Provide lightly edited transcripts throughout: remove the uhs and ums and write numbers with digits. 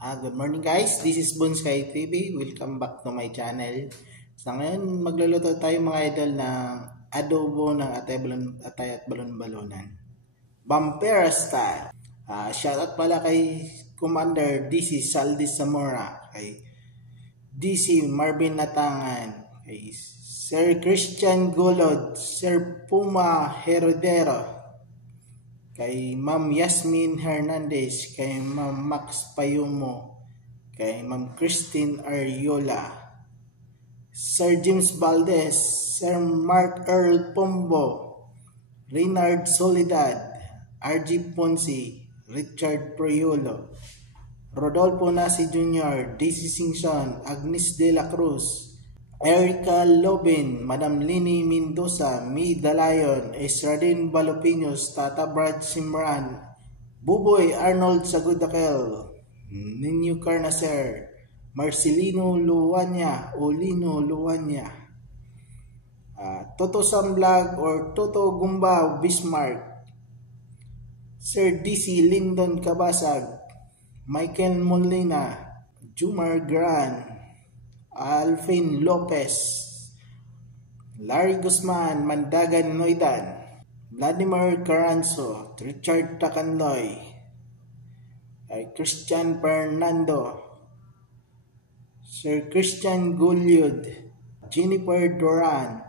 Good morning guys, this is Bonsai TV. Welcome back to my channel. Sa ngayon, magluluto tayo mga idol ng adobo ng atay at balon-balonan. Vampira style. Shoutout pala kay Commander DC Saldi Zamora, kay DC Marvin Natangan, kay Sir Christian Golod, Sir Puma Herodero, kay Ma'am Yasmin Hernandez, kay Ma'am Max Payumo, kay Ma'am Christine Ariola, Sir James Valdez, Sir Mark Earl Pombo, Reynard Soledad, RG Ponce, Richard Priolo, Rodolfo Nasi Jr., DC Singson, Agnes De La Cruz, Erica Lobin, Madam Lini Mendoza, Mi Dalayon, Esradin Balopinos, Tata Brad Simran, Buboy Arnold Sagudakel, Ninyo Carnacer, Marcelino Luwanya, Olino Luwanya, Toto Samblog or Toto Gumba Bismarck, Sir DC Lyndon Cabasag, Michael Molina, Jumar Gran, Alvin Lopez, Larry Guzman, Mandagan Noidan, Vladimir Caranzo, Richard Tacanloy, Christian Fernando, Sir Christian Gulyud, Jennifer Duran,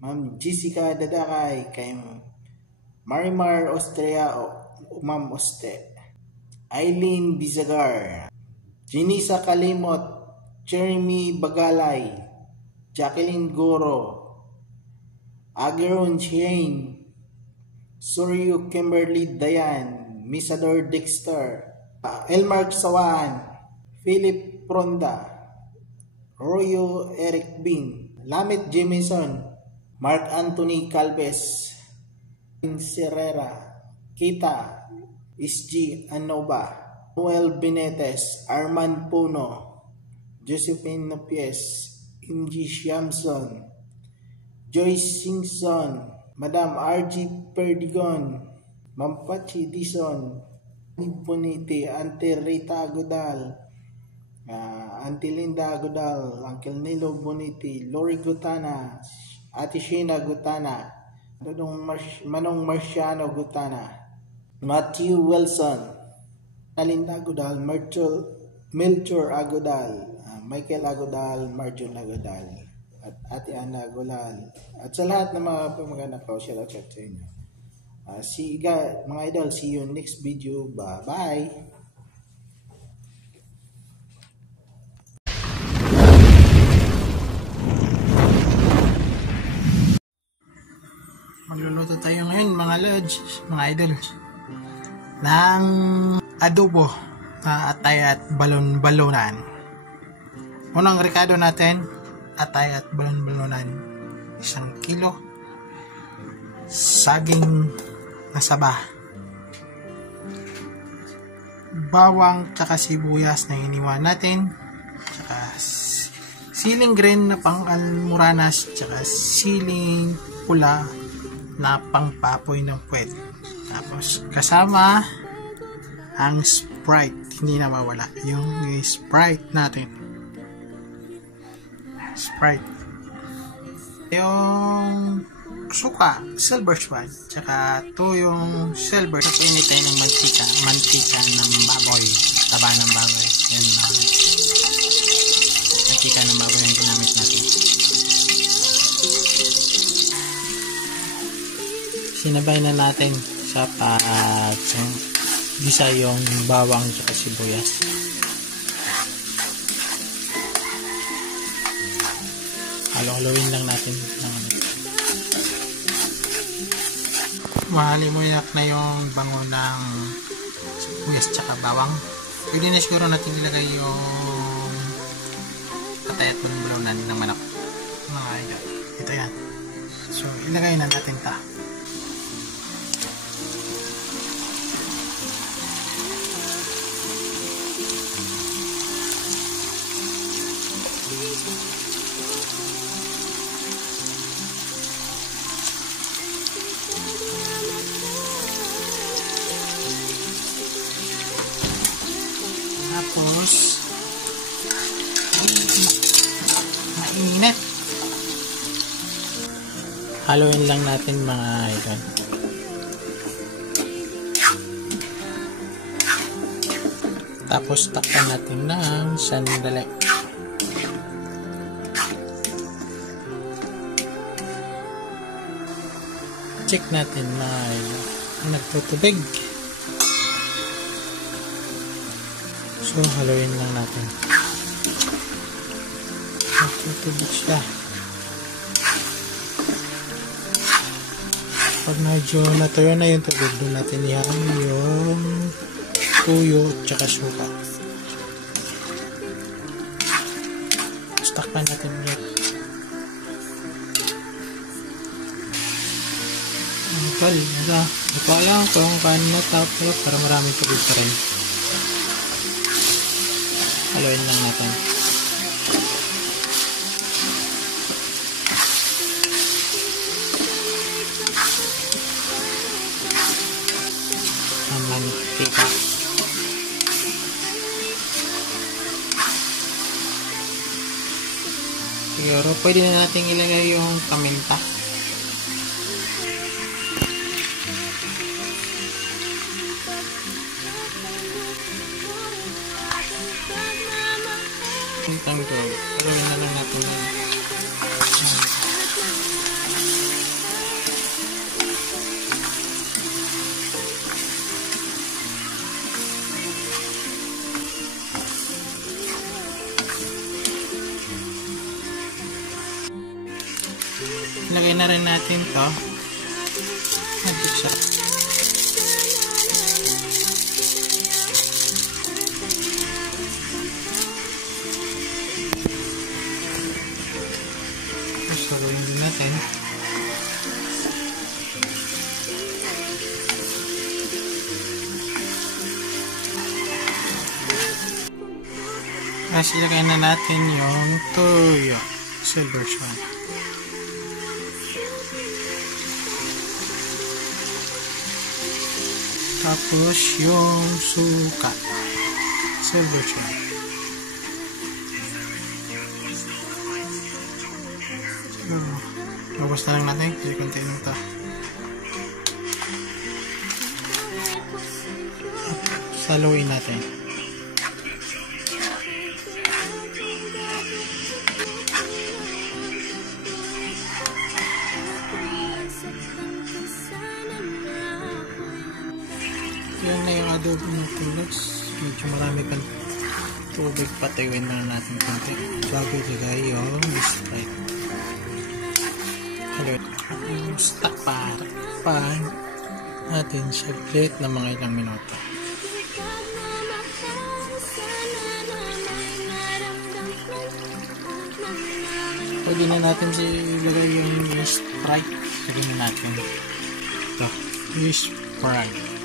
Ma'am Jessica Dadakay, kay Marimar Ostrea, Ma'am Oste, Eileen Bizagar, Jinisa Kalimot, Jeremy Bagalay, Jacqueline Goro, Ageron Shane, Suryo Kimberly Dayan, Misador Dexter, Elmark Sawan, Philip Pronda, Royo Eric Bing, Lamit Jamison, Mark Anthony Calves, Serrera, Kita, SG Anova, Noel Benetes, Arman Puno, Josephine Nopies, Inji Shamson, Joyce Singson, Madam RG Perdigon, Mampachi Dison, Bonite, Auntie Rita Agodal, Auntie Linda Agodal, Uncle Nilo Bonite, Lori Gutana, Ate Sheena Gutana, Manong Marciano Gutana, Matthew Wilson, Alinda Agodal, Melchor Agodal, Michael Agodal, Marjon Agodal, at Ate Ana Agodal, at sa lahat ng mga pamagana ko, shout out sa inyo. Mga idol, see you next video. Bye-bye! Magluluto tayo ngayon mga lods, mga idol, ng adobo na atay at balon-balonan. Unang rekado natin, atay at balon-balonan, 1 kilo, saging na saba, bawang tsaka sibuyas na iniwan natin, tsaka siling green na pang almoranas, tsaka siling pula na pangpapoy ng puwet. Tapos kasama ang Sprite, hindi na mawala yung Sprite natin. Sprite. Yung suka, silver swan, tsaka to yung silver. Ito init tayo ng mantika ng baboy, taba ng baboy. Yan na. Mantika ng baboy ang ginamit natin. Sinabay na natin sa gisa yung bawang tsaka sibuyas. Halo-haloin lang natin. Mahalimuyak na yung bango ng sibuyas tsaka bawang. Pwede na siguro natin ilagay yung atay at balon-balonan ng manok. Mga idol. Ito yan. So, ilagay na natin ito. Tapos mainit. Haluin lang natin mga idol. Tapos takpan natin ng sandali. Check natin mga idol. Nagtutubig. So haluin lang natin. Nagtutubig siya. Pag medyo natuyo na yung tubig, doon natin ihalo yung tuyo at saka suka. Takpan natin ulit. Tol, hindi ko alam kung kaano matapos para maraming tubig pa rin. Haluin lang natin. Ang mantika. Siguro pwede na natin ilagay yung paminta. Pintang to. Haluin na lang natin yan. Ilagay na rin natin to. Magic siya. Suruin din natin. Tapos ilagay na natin yung toyo. Silver swan. Tapos yung suka. Silver swan. Tapos na lang natin. Hindi konti lang ito. Saluin natin. Yan na yung adobo ng tulos. Medyo marami pang tubig, patayuin na natin konti bago ilagay yung Sprite. Takpan natin siya ulit ng mga ilang minuto. Pwede na natin ilagay yung Sprite. Pwede na natin ito, yung Sprite.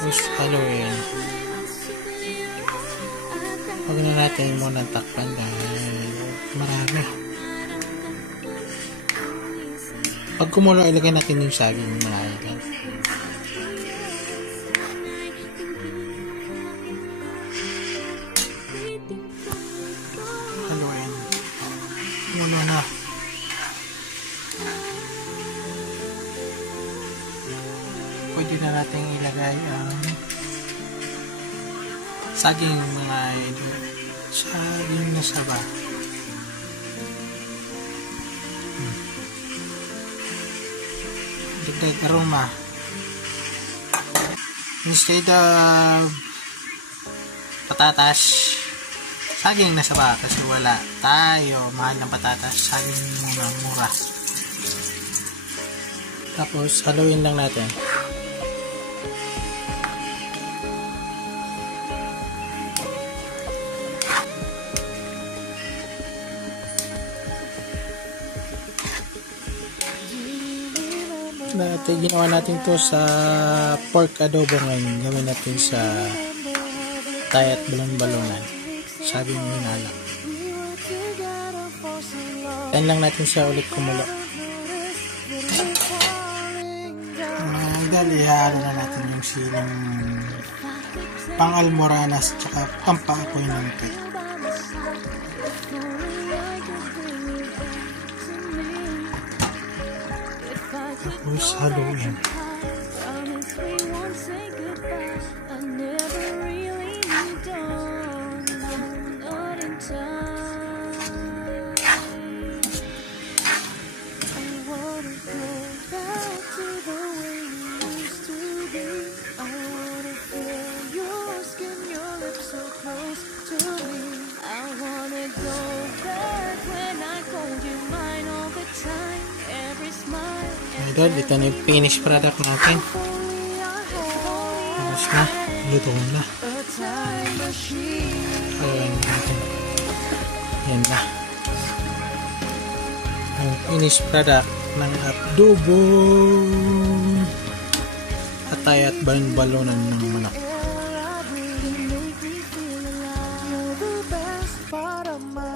Tapos haluin. Huwag na natin muna takpan dahil marami. Pag kumulo, ilagay natin yung saging mga ilan. Haluin. Kumulo na. Pwede na natin ilagay ang saging mga idol. Saging na saba. Dagdag aroma. Instead of patatas, saging na saba kasi wala tayo mahal ng patatas. Saging mura. Tapos haluin lang natin. Ginawa natin to sa pork adobo ngayon. Gawin natin sa tayat balon-balonan. Saging hinala. Tahan lang natin siya ulit kumulo. Dahil ihalo na natin yung siling pang-almoranas tsaka pampaapoy ng tea. Tapos haluin. Idol, ito na yung finished product natin. Tapos na, luto na. Ayan natin. Yan na. Ang finished product ng adobo atay at balon-balonan ng manok.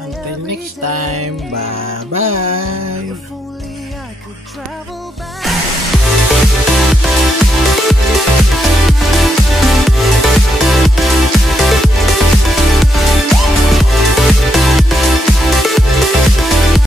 Until next time, bye-bye!